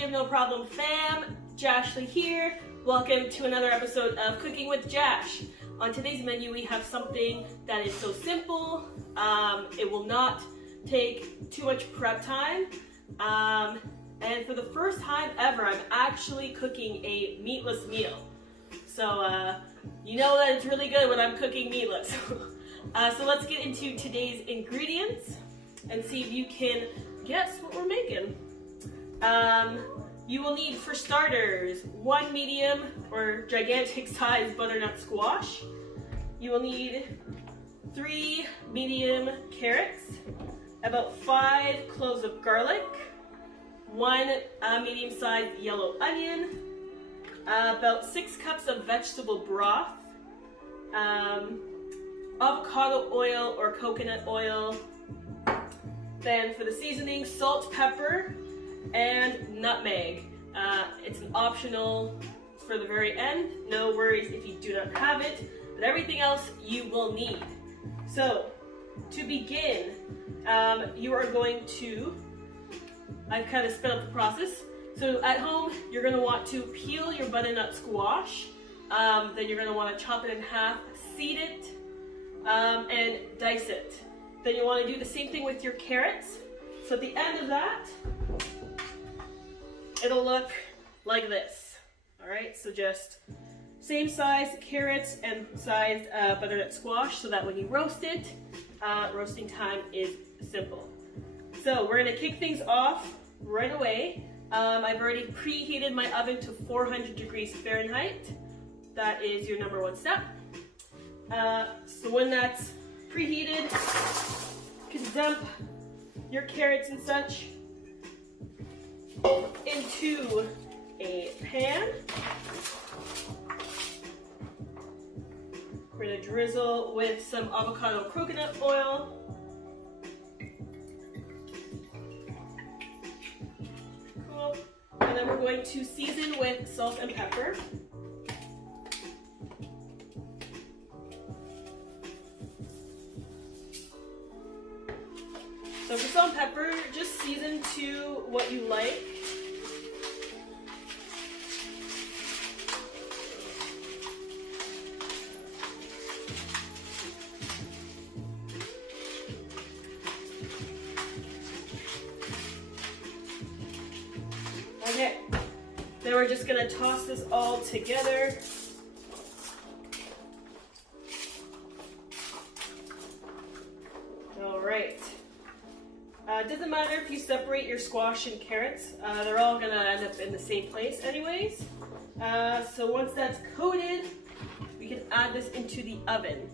Gym No Problem fam, Jash here. Welcome to another episode of Cooking with Jash. On today's menu we have something that is so simple, it will not take too much prep time, and for the first time ever I'm actually cooking a meatless meal. So you know that it's really good when I'm cooking meatless. So let's get into today's ingredients and see if you can guess what we're making. You will need, for starters, 1 medium or gigantic size butternut squash. You will need 3 medium carrots, about 5 cloves of garlic, 1 medium-sized yellow onion, about 6 cups of vegetable broth, avocado oil or coconut oil. Then for the seasoning, salt, pepper, and nutmeg. It's an optional for the very end. No worries if you do not have it, but everything else you will need. So to begin, you are going to, I've kind of sped up the process. So at home, you're going to want to peel your butternut squash. Then you're going to want to chop it in half, seed it, and dice it. Then you want to do the same thing with your carrots. So at the end of that, it'll look like this. All right, so just same size carrots and sized butternut squash, so that when you roast it, roasting time is simple. So we're gonna kick things off right away. I've already preheated my oven to 400 degrees Fahrenheit. That is your number 1 step. So when that's preheated, you can dump your carrots and such into a pan. We're going to drizzle with some avocado coconut oil. Cool. And then we're going to season with salt and pepper. So for salt and pepper, just season to what you like. Okay, then we're just gonna toss this all together. All right. It doesn't matter if you separate your squash and carrots, they're all gonna end up in the same place anyways. So once that's coated, we can add this into the oven.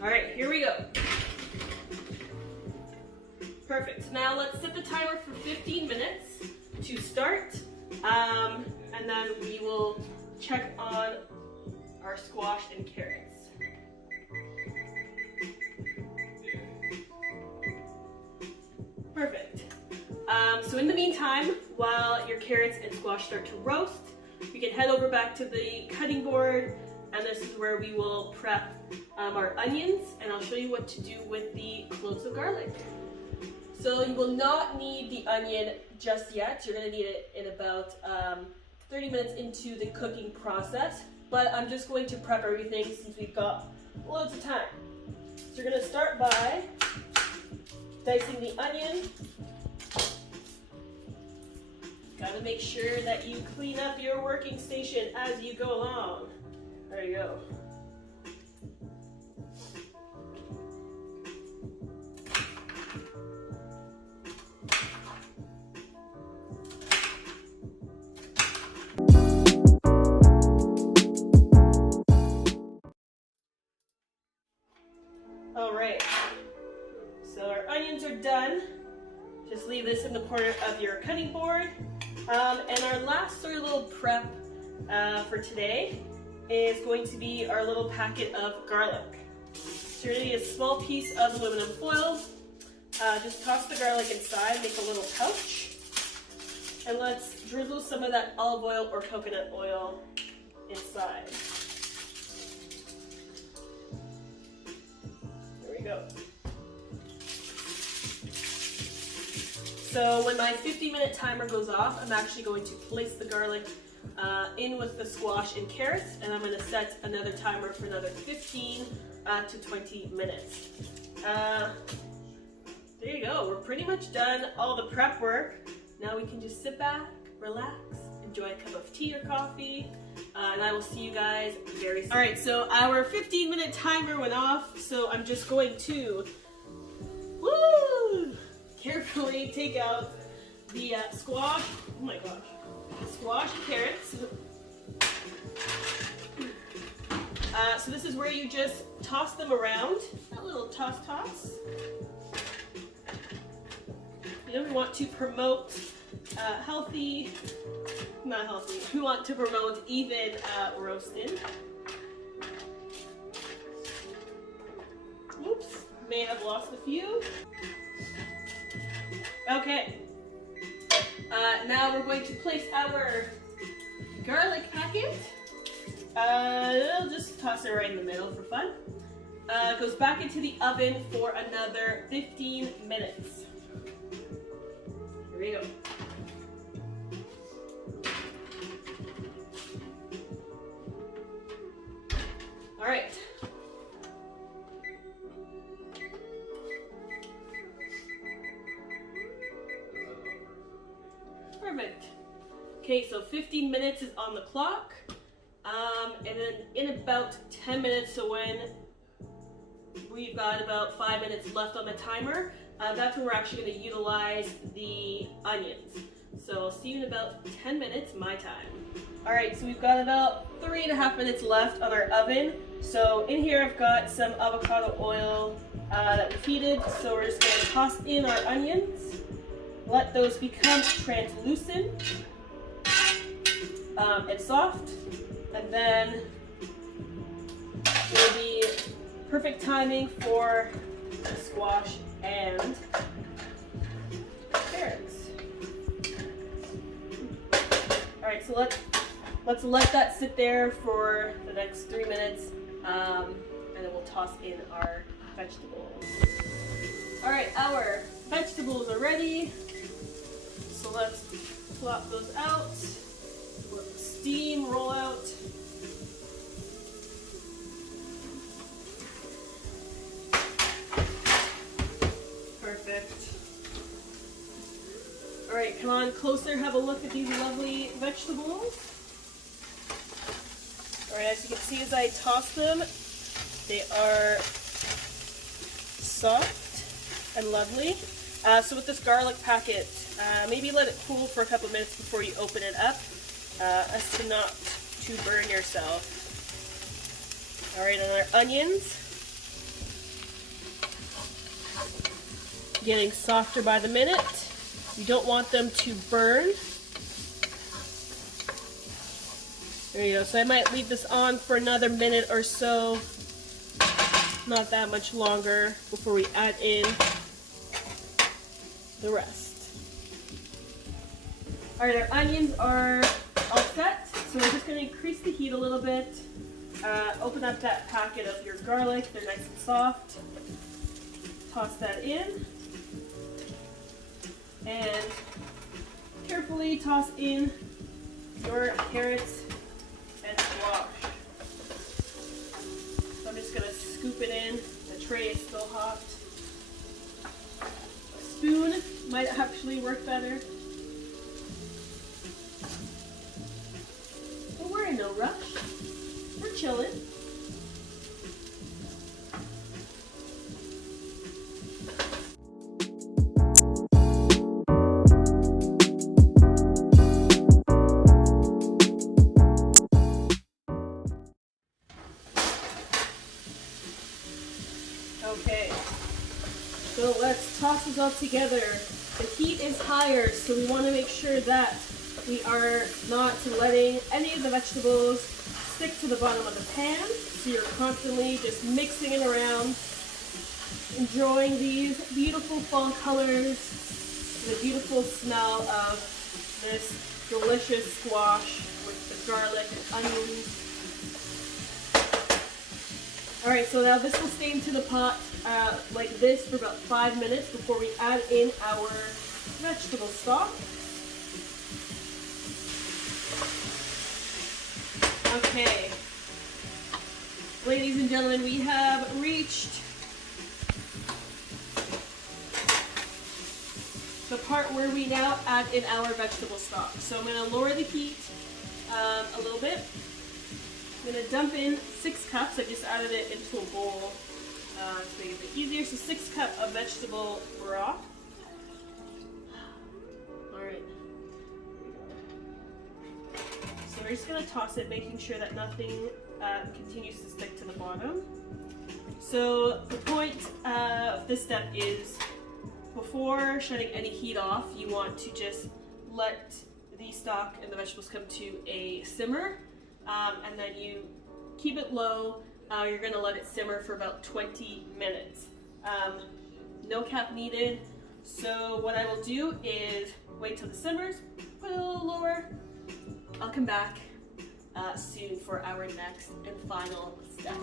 All right, here we go. Perfect. Now let's set the timer for 15 minutes to start, and then we will check on our squash and carrots. Perfect. So in the meantime, while your carrots and squash start to roast, we can head over back to the cutting board, and this is where we will prep our onions, and I'll show you what to do with the cloves of garlic. So you will not need the onion just yet. You're going to need it in about 30 minutes into the cooking process, but I'm just going to prep everything since we've got loads of time. So you're going to start by dicing the onion. Got to make sure that you clean up your working station as you go along. There you go. All right, so our onions are done. Just leave this in the corner of your cutting board. And our last sort of little prep for today is going to be our little packet of garlic. So you're going to need a small piece of aluminum foil. Just toss the garlic inside, make a little pouch. And let's drizzle some of that olive oil or coconut oil inside. There we go. So when my 50-minute timer goes off, I'm actually going to place the garlic in with the squash and carrots, and I'm going to set another timer for another 15 to 20 minutes. There you go, we're pretty much done all the prep work. Now we can just sit back, relax, enjoy a cup of tea or coffee, and I will see you guys very soon. Alright, so our 15-minute timer went off, so I'm just going to carefully take out the squash, oh my gosh, squash and carrots. So this is where you just toss them around, a little toss. You know, we want to promote we want to promote even roasting. Oops, may have lost a few. Okay, now we're going to place our garlic packet. I'll just toss it right in the middle for fun. It goes back into the oven for another 15 minutes. Here we go. All right. Perfect. Okay, so 15 minutes is on the clock. And then in about 10 minutes, so when we've got about 5 minutes left on the timer, that's when we're actually going to utilize the onions. So I'll see you in about 10 minutes, my time. Alright, so we've got about 3.5 minutes left on our oven. So in here I've got some avocado oil that we've heated. So we're just going to toss in our onions, let those become translucent and soft. And then it'll be perfect timing for the squash and carrots. Alright, so let's let that sit there for the next 3 minutes, and then we'll toss in our vegetables. Alright, our vegetables are ready. So let's plop those out. Let the steam roll out. Perfect. Alright, come on closer, have a look at these lovely vegetables. Alright, as you can see as I toss them, they are soft and lovely. So with this garlic packet, maybe let it cool for a couple minutes before you open it up, as to not to burn yourself. Alright, and our onions, getting softer by the minute. You don't want them to burn. There you go. So I might leave this on for another minute or so, not that much longer, before we add in the rest. Alright, our onions are all set, so we're just going to increase the heat a little bit. Open up that packet of your garlic, they're nice and soft. Toss that in. And carefully toss in your carrots and squash. So I'm just going to scoop it in. The tray is still hot. A spoon might actually work better. But we're in no rush. We're chilling. Okay, so let's toss this all together. The heat is higher, so we want to make sure that we are not letting any of the vegetables stick to the bottom of the pan. So you're constantly just mixing it around, enjoying these beautiful fall colors, the beautiful smell of this delicious squash with the garlic and onions. Alright, so now this will stay into the pot like this for about 5 minutes before we add in our vegetable stock. Okay, ladies and gentlemen, we have reached the part where we now add in our vegetable stock. So I'm going to lower the heat a little bit. I'm going to dump in 6 cups. I just added it into a bowl to make it a bit easier. So 6 cups of vegetable broth. Alright. So we're just going to toss it, making sure that nothing continues to stick to the bottom. So the point of this step is, before shutting any heat off, you want to just let the stock and the vegetables come to a simmer, and then you keep it low. You're going to let it simmer for about 20 minutes. No cap needed. So what I will do is wait till the simmers, put it a little lower. I'll come back soon for our next and final step.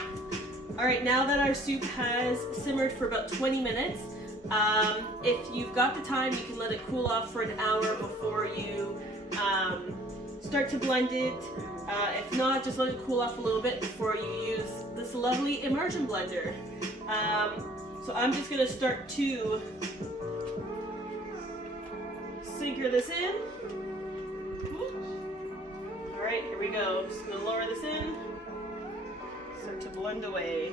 Alright, now that our soup has simmered for about 20 minutes, if you've got the time, you can let it cool off for an hour before you start to blend it. If not, just let it cool off a little bit before you use this lovely immersion blender. So I'm just going to start to sinker this in. Alright, here we go. Just going to lower this in. Start to blend away.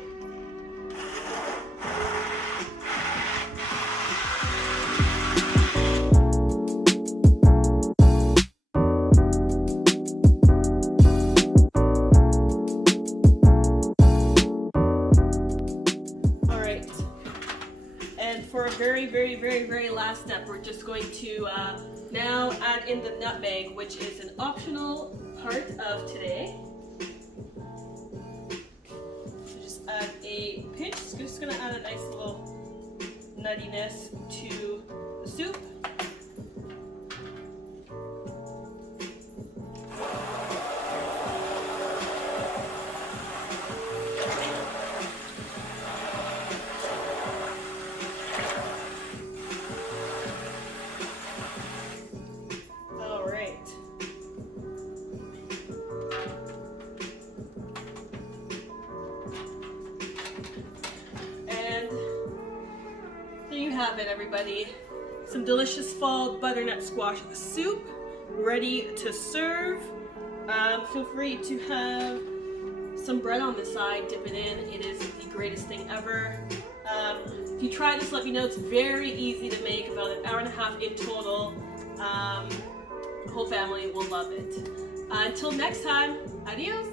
For a very last step, we're just going to now add in the nutmeg, which is an optional part of today. So just add a pinch. It's just going to add a nice little nuttiness to the soup. There you have it, everybody. Some delicious fall butternut squash soup ready to serve. Feel free to have some bread on the side, dip it in. It is the greatest thing ever. If you try this, let me know. It's very easy to make, about an hour and a half in total. The whole family will love it. Until next time, adios.